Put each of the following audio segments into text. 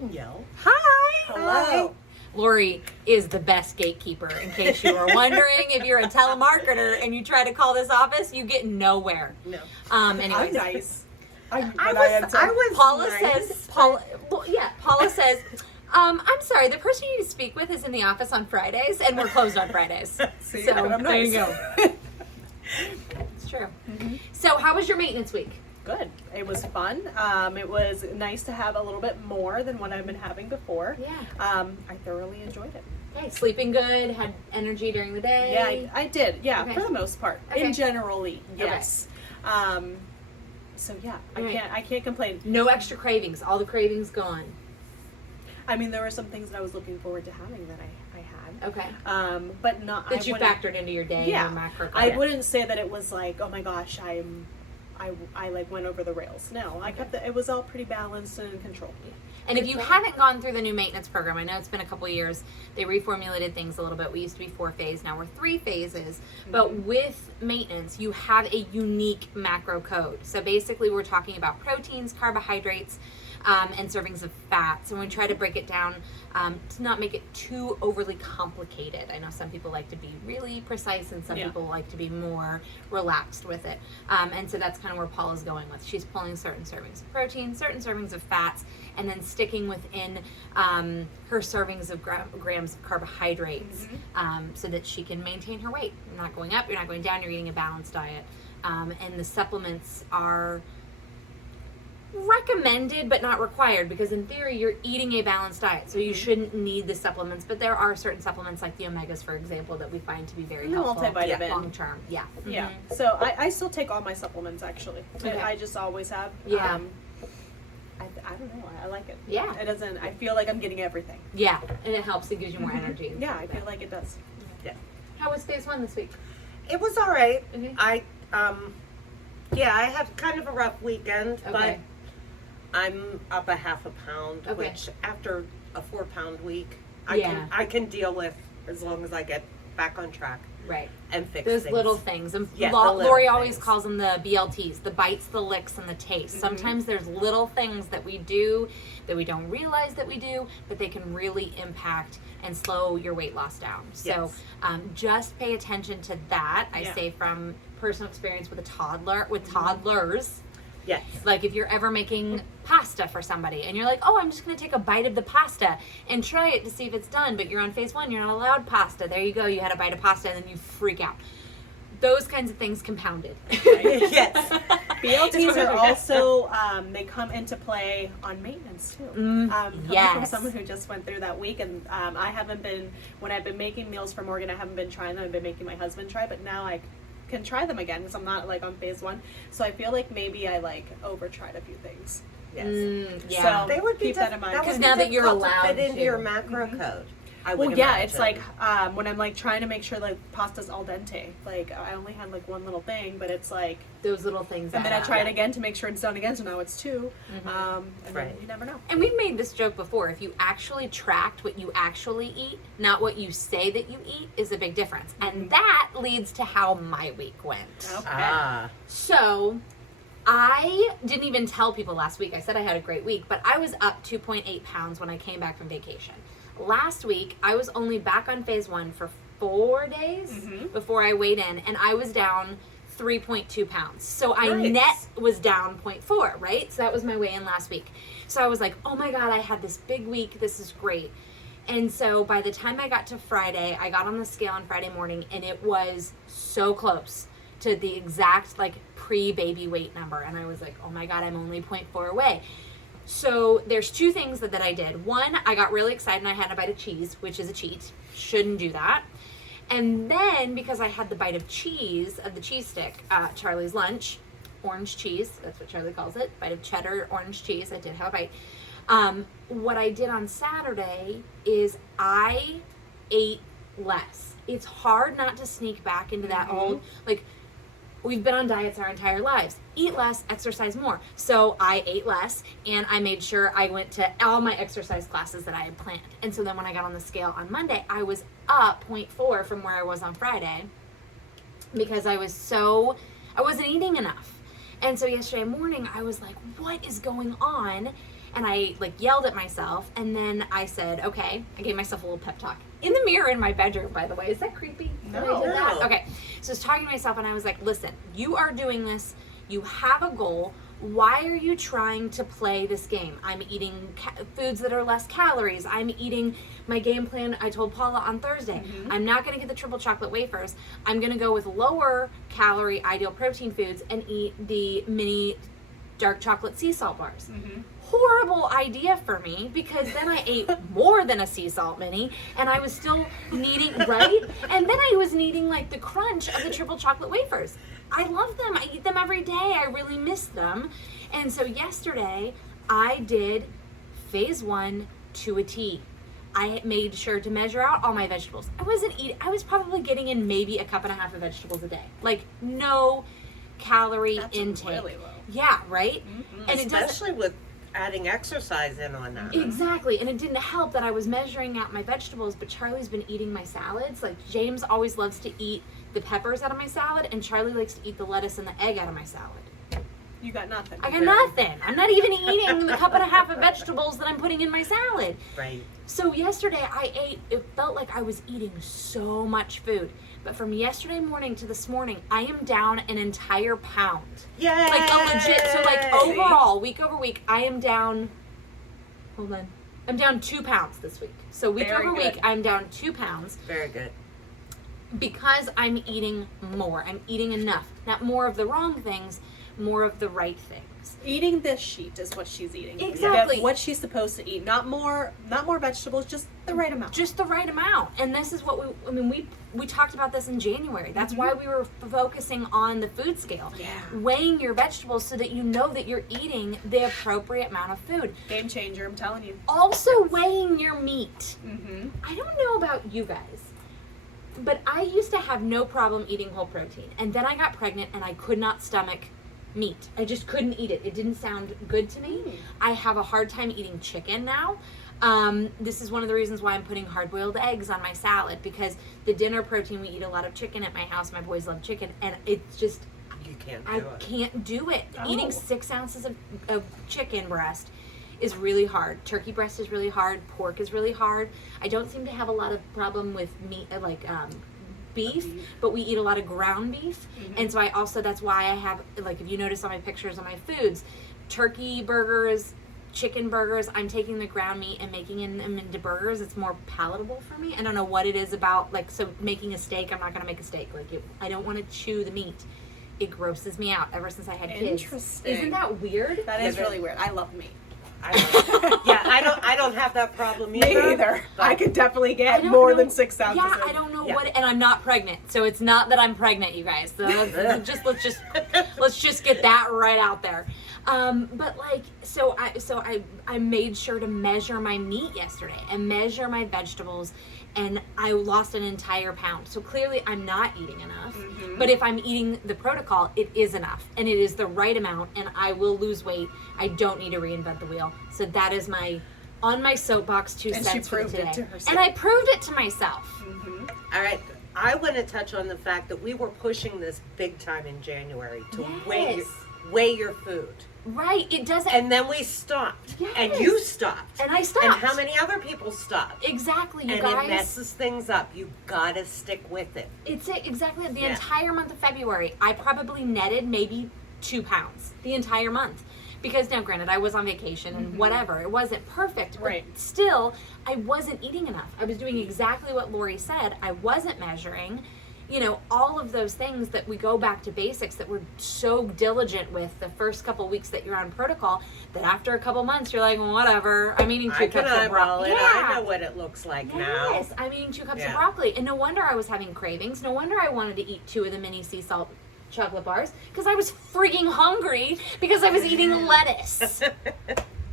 can yell. Hi. Hello. Lori is the best gatekeeper, in case you were wondering. If you're a telemarketer and you try to call this office, you get nowhere. No. Anyways. I'm nice. I was Paula nice. says, Paula says, I'm sorry, the person you need to speak with is in the office on Fridays, and we're closed on Fridays. See, so, but I'm there you nice. go. It's true. Mm-hmm. So, how was your maintenance week? Good. It was fun. It was nice to have a little bit more than what I've been having before. Yeah. I thoroughly enjoyed it. Okay, sleeping good, had energy during the day? Yeah, I did. Yeah, Okay. for the most part. Okay. In generally, yes. So yeah, I can't complain. No extra cravings. All the cravings gone. I mean, there were some things that I was looking forward to having that I had. Okay. But not That you wouldn't- factored into your day. Yeah. Your macro. I wouldn't say that it was like, oh my gosh, I like went over the rails. No, I kept it was all pretty balanced and in control. And if you haven't gone through the new maintenance program, I know it's been a couple of years, they reformulated things a little bit. We used to be 4 phase, now we're 3 phases. Mm-hmm. But with maintenance, you have a unique macro code. So basically we're talking about proteins, carbohydrates, and servings of fats. And we try to break it down to not make it too overly complicated. I know some people like to be really precise and some people like to be more relaxed with it. And so that's kind of where Paula's going with. She's pulling certain servings of protein, certain servings of fats, and then sticking within her servings of grams of carbohydrates, so that she can maintain her weight. You're not going up, you're not going down, you're eating a balanced diet. And the supplements are recommended but not required, because in theory you're eating a balanced diet, so you shouldn't need the supplements, but there are certain supplements like the omegas, for example, that we find to be very helpful long term. So I still take all my supplements actually. Okay. I just always have. I don't know, I like it. It doesn't, I feel like I'm getting everything. And it helps, it gives you more energy. I feel like it does. How was phase 1 this week? It was all right. Mhm. I had kind of a rough weekend, but I'm up a half a pound, which after a 4-pound week, I can deal with as long as I get back on track. Right. And fix those things. little things. And the Lori little always things. calls them the BLTs, the bites, the licks, and the taste. Sometimes there's little things that we do that we don't realize that we do, but they can really impact and slow your weight loss down. So just pay attention to that. I say from personal experience with toddlers. Yes. Like if you're ever making pasta for somebody and you're like, oh, I'm just going to take a bite of the pasta and try it to see if it's done, but you're on phase 1, you're not allowed pasta. There you go. You had a bite of pasta and then you freak out. Those kinds of things compounded. Yes. BLTs are also, they come into play on maintenance too. Coming from someone who just went through that week, and I haven't been, when I've been making meals for Morgan, I haven't been trying them. I've been making my husband try, but now I can try them again because I'm not like on phase 1. So I feel like maybe I like over tried a few things. Yes. So they would keep that in mind. Because now that you're allowed to fit into to. your macro code. Well, yeah, it's like when I'm like trying to make sure like pasta's al dente. Like I only had like one little thing, but it's like those little things. And then I try it again to make sure it's done again. So now it's 2. And then you never know. And we've made this joke before. If you actually tracked what you actually eat, not what you say that you eat, is a big difference. And that leads to how my week went. Okay. So I didn't even tell people last week. I said I had a great week, but I was up 2.8 pounds when I came back from vacation. Last week, I was only back on phase 1 for 4 days before I weighed in, and I was down 3.2 pounds. So I net was down 0.4, right? So that was my weigh-in last week. So I was like, oh my God, I had this big week. This is great. And so by the time I got to Friday, I got on the scale on Friday morning, and it was so close to the exact like pre-baby weight number. And I was like, oh my God, I'm only 0.4 away. So there's 2 things that I did. One, I got really excited and I had a bite of cheese, which is a cheat. Shouldn't do that. And then because I had the bite of cheese, of the cheese stick, Charlie's lunch, orange cheese, that's what Charlie calls it, bite of cheddar, orange cheese, I did have a bite. What I did on Saturday is I ate less. It's hard not to sneak back into that old, like, we've been on diets our entire lives. Eat less, exercise more. So I ate less, and I made sure I went to all my exercise classes that I had planned. And so then when I got on the scale on Monday, I was up 0.4 from where I was on Friday because I wasn't eating enough. And so yesterday morning, I was like, what is going on? and I like yelled at myself, and then I said, okay, I gave myself a little pep talk. In the mirror in my bedroom, by the way. Is that creepy? No. I did that? Okay. So I was talking to myself, and I was like, listen, you are doing this. You have a goal. Why are you trying to play this game? I'm eating foods that are less calories. I'm eating my game plan. I told Paula on Thursday, I'm not going to get the triple chocolate wafers. I'm going to go with lower calorie ideal protein foods and eat the mini dark chocolate sea salt bars. Horrible idea for me, because then I ate more than a sea salt mini, and I was still needing, right? And then I was needing like the crunch of the triple chocolate wafers. I love them. I eat them every day. I really miss them. And so yesterday I did phase 1 to a T. I made sure to measure out all my vegetables. I was probably getting in maybe a cup and a half of vegetables a day. Like no calorie intake. Really low. Yeah, right? And especially with adding exercise in on that. Exactly. And it didn't help that I was measuring out my vegetables, but Charlie's been eating my salads. Like James always loves to eat the peppers out of my salad, and Charlie likes to eat the lettuce and the egg out of my salad. You got nothing. I got nothing. I'm not even eating the cup and a half of vegetables that I'm putting in my salad. Right. So yesterday I ate, it felt like I was eating so much food. But from yesterday morning to this morning, I am down an entire pound. Yay! Like a legit, so like overall, week over week, I am down, hold on, I'm down 2 pounds this week. So week over week, I'm down 2 pounds. Very good. Because I'm eating more. I'm eating enough. Not more of the wrong things, more of the right things. Eating this sheet is what she's eating. Exactly. What she's supposed to eat. Not more vegetables, just the right amount. Just the right amount. And this is what we talked about this in January. That's why we were focusing on the food scale. Yeah. Weighing your vegetables so that you know that you're eating the appropriate amount of food. Game changer, I'm telling you. Also weighing your meat. Mm-hmm. I don't know about you guys, but I used to have no problem eating whole protein. And then I got pregnant and I could not stomach meat. I just couldn't eat it. It didn't sound good to me. I have a hard time eating chicken now. This is one of the reasons why I'm putting hard-boiled eggs on my salad, because the dinner protein, we eat a lot of chicken at my house. My boys love chicken, and it's just, You can't do I it. can't do it. Oh. Eating 6 ounces of chicken breast is really hard. Turkey breast is really hard. Pork is really hard. I don't seem to have a lot of problem with meat, like beef, but we eat a lot of ground beef. And so that's why I have, like, if you notice on my pictures on my foods, turkey burgers, chicken burgers, I'm taking the ground meat and making them into burgers. It's more palatable for me. I don't know what it is about, like, so making a steak, I'm not going to make a steak. Like, I don't want to chew the meat. It grosses me out ever since I had kids. Interesting. Isn't that weird? That is really weird. I love meat. I don't have that problem either. Me either. But I could definitely get don't more know. than 6 ounces. Yeah, I don't know what, and I'm not pregnant, so it's not that I'm pregnant, you guys. So let's just get that right out there. But like, so I made sure to measure my meat yesterday and measure my vegetables, and I lost an entire pound. So clearly I'm not eating enough. But if I'm eating the protocol, it is enough, and it is the right amount, and I will lose weight. I don't need to reinvent the wheel. So that is my on my soapbox 2 And cents she for proved today. it to herself. And I proved it to myself. All right. I want to touch on the fact that we were pushing this big time in January to weigh your food. Right, it doesn't. And then we stopped. Yes. And you stopped. And I stopped. And how many other people stopped? Exactly, you and guys. it messes things up. You gotta stick with it. It's exactly the Yeah. entire month of February. I probably netted maybe 2 pounds the entire month. Because now, granted, I was on vacation and whatever. It wasn't perfect. But Right. still, I wasn't eating enough. I was doing exactly what Lori said. I wasn't measuring. You know, all of those things that we go back to basics that we're so diligent with the first couple weeks that you're on protocol, that after a couple months you're like, well, whatever, I'm eating 2 I can cups of eyeball broccoli. it. Yeah. I know what it looks like now. Yes, I'm eating 2 cups of Yeah. broccoli. And no wonder I was having cravings. No wonder I wanted to eat 2 of the mini sea salt chocolate bars, because I was freaking hungry because I was eating lettuce.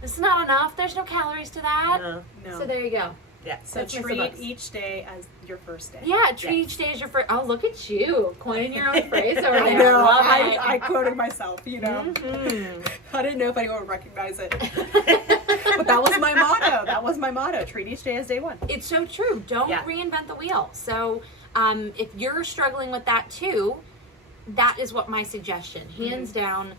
It's not enough. There's no calories to that. No. No. So there you go. Yeah. So That's my treat soapbox. each day as your first day. Yeah, treat each day as your first. Oh, look at you, coining your own phrase over I there. know. Love I it. quoted myself, you know. Mhm. I didn't know if anyone would recognize it. But that was my motto. That was my motto. Treat each day as day one. It's so true. Don't Yeah. reinvent the wheel. So if you're struggling with that too, that is what my suggestion. Hands down,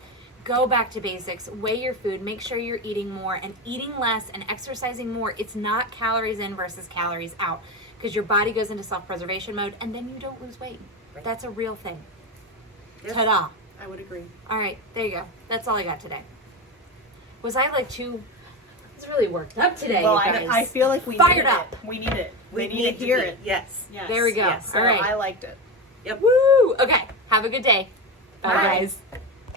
go back to basics, weigh your food, make sure you're eating more, and eating less and exercising more. It's not calories in versus calories out, because your body goes into self-preservation mode and then you don't lose weight. Right. That's a real thing. Yes. Ta-da. I would agree. All right, there you go. That's all I got today. Was I like too... I was really worked up today, well, you guys. I feel like we fired need up. It. We need it. We need to hear it. Yes. There we go. Yes. So all right. I liked it. Yep. Woo! Okay, have a good day. Bye, guys.